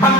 한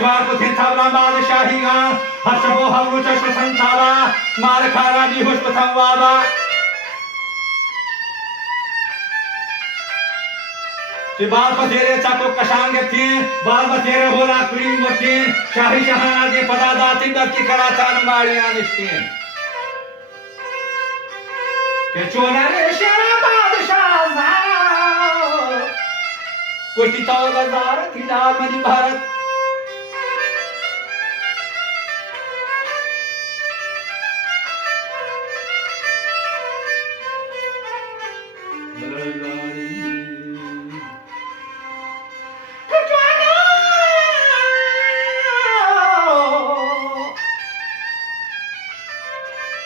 द्वार को थे थावला बादशाही गा हर्षबो हवरु चश्म संतावा मार खारा दी हुश पथम वाबा कि बाल पथेरे चाको कशांगे थी बाल पथेरे होला कुड़ी मोती शाही शहाना दे पदा दाती की करा तान मारिया निश्चित के चोनरे शेरा बादशाह कोटी ताव बाजार थी लाल मनी भारत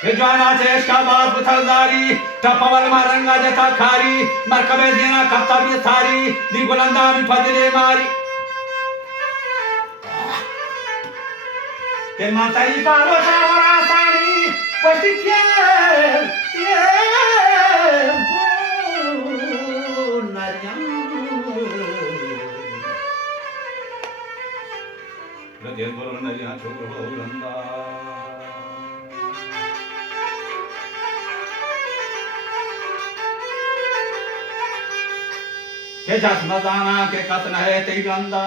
जवाना से शाबाद पुथलदारी टपवल मारंगा जथा खारी मरकबे देना कप्ता भी थारी दी बुलंदा भी फजले मारी के माताई पारो शावरा सारी पटिके नरियम रजे बोलो नरिया छोकरो बुलंदा के जस मदाना के कतन है तिरंदा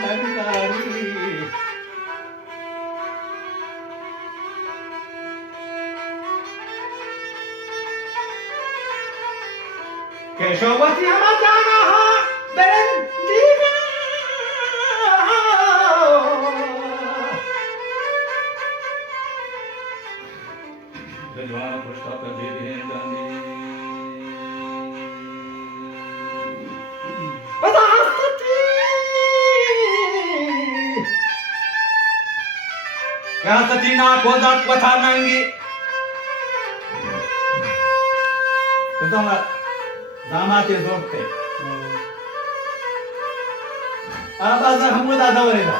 लड़कारी के शोभती हम जाना हा बेरन दीवा जवान पुष्टा कर दे दे जानी क्या सतीना कोदात पथा नंगी तो दामाते दोस्ते अब आज हम वो दादा वरेगा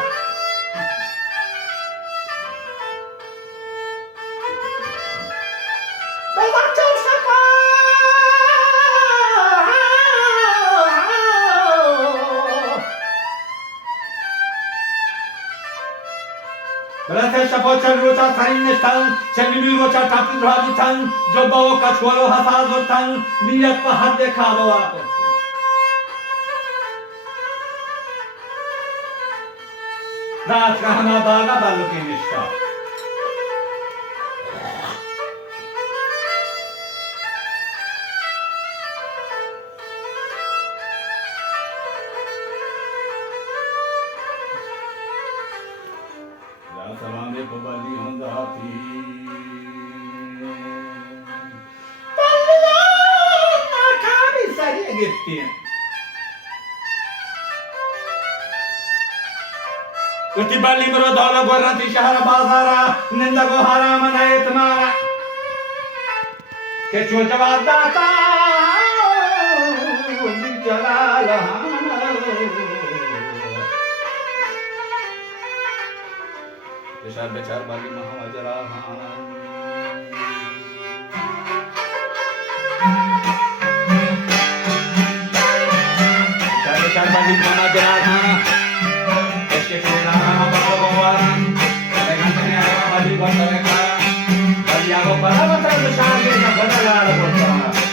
Berarti siapa cenderung cari nestan, cenderung roca tapi rajutan, coba kacualo hafazutan, niat pahat dekalo apa? Dah kahana baga balu kinisha. Salame pabali honda hati Palliana kami sari agittiya Kuti bali mero dhala gorranti shahara bazara ninda ko haram nahe tumhara ke jo jawab data jalala बेचार बेचार बाली महावजरा बेचार बेचार बाली महावजरा ऐसे खेलना बाबा लेकिन तेरे आया बाली बहुत देखा बाली आगो बड़ा बड़ा बेचार के ना बड़ा लाल बोलता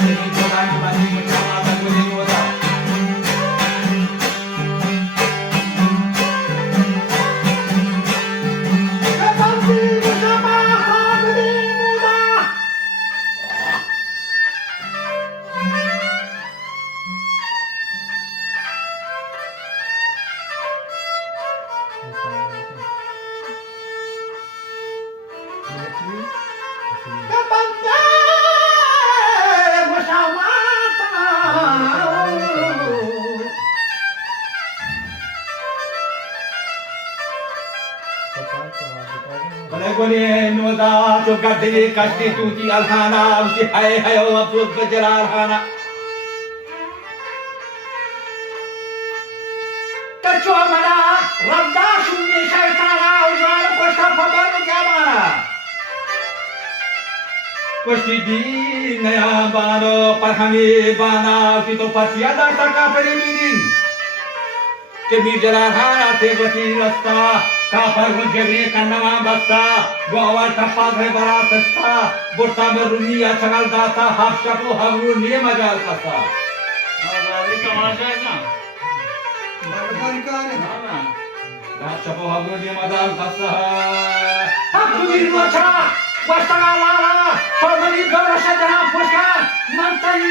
seni jogan mani mutama takuni nota. Kapati mutama takuni nota. Kapante musamata. Boleh nuda juga diri kasti tuti alhana usti hai hai abdul bajra alhana. Kecuali mana Radha sunni syaitana ujar kosta pabaru jamana. Kosti di naya bano parhami bana kita pasti ada taka perimin. Kami jalan tebati rasta kapal menjadi kanama basta bawa tempat rebarat rasta burta merunia cangal data hafsyapu hamru niye majal kasta. ये तमाशा है ना Hafsyapu hamru niye majal kasta. Aku dirwacha wastagalala pemani dorasa jangan puskan mantai.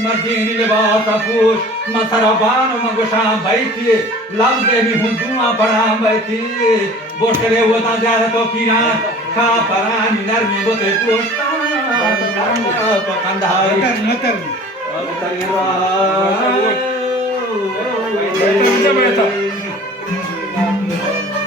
Mardini lebas apus masaraban magosha baiti lamze mi hunduma param baiti botere wota jara to pina ka parani narmi bote pusta pakandhai नतर Terima